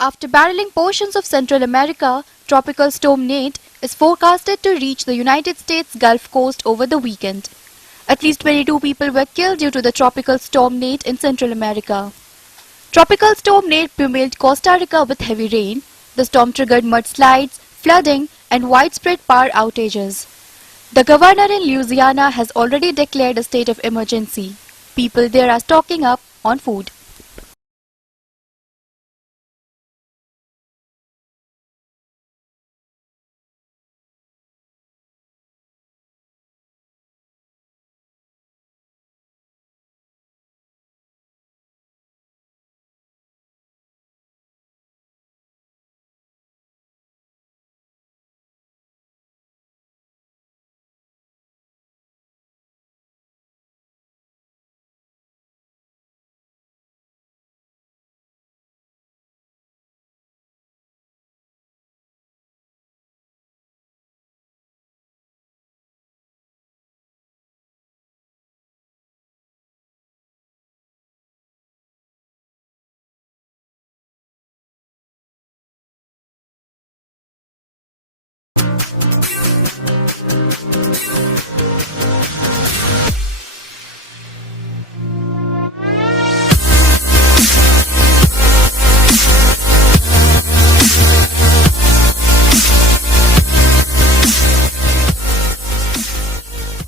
After barreling portions of Central America, Tropical Storm Nate is forecasted to reach the United States Gulf Coast over the weekend. At least 22 people were killed due to the Tropical Storm Nate in Central America. Tropical Storm Nate bewailed Costa Rica with heavy rain. The storm triggered mudslides, flooding, and widespread power outages. The governor in Louisiana has already declared a state of emergency. People there are stocking up on food.